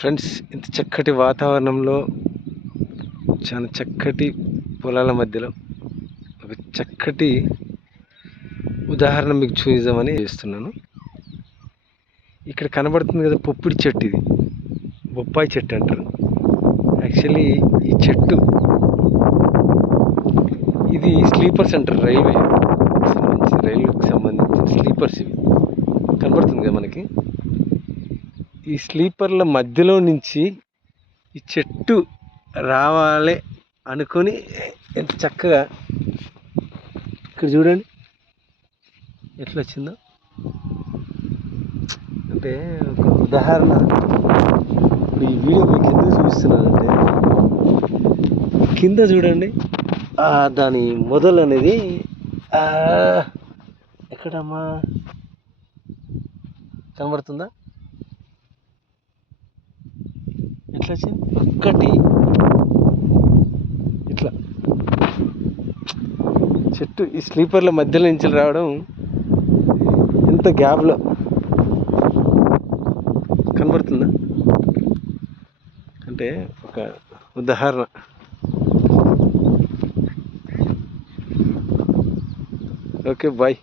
Friends, ఇంత చక్కటి వాతావరణంలో చాలా చక్కటి పొలాల మధ్యలో ఒక చక్కటి ఉదాహరణ మీకు చూద్దామని చేస్తున్నాను. ఇక్కడ కనబడుతుంది కదా, పొప్పిడి చెట్టు. ఇది బొప్పాయి చెట్టు అంటారు. యాక్చువల్లీ ఈ చెట్టు ఇది స్లీపర్స్ అంటారు. రైలుకి సంబంధించిన స్లీపర్స్ ఇవి కనబడుతుంది కదా మనకి. ఈ స్లీపర్ల మధ్యలో నుంచి ఈ చెట్టు రావాలి అనుకొని ఎంత చక్కగా ఇక్కడ చూడండి ఎట్లా వచ్చిందో. అంటే ఒక ఉదాహరణ ఇప్పుడు ఈ వీడియో మీకు ఎందుకు చూపిస్తున్నానంటే, కింద చూడండి దాని మొదలు అనేది ఎక్కడమ్మా కనబడుతుందా? ఎట్లా వచ్చింది? ఒక్కటి ఇట్లా చెట్టు ఈ స్లీపర్ల మధ్యలో నుంచి రావడం ఎంత గ్యాప్లో కనబడుతుందా అంటే ఒక ఉదాహరణ. Okay, bye.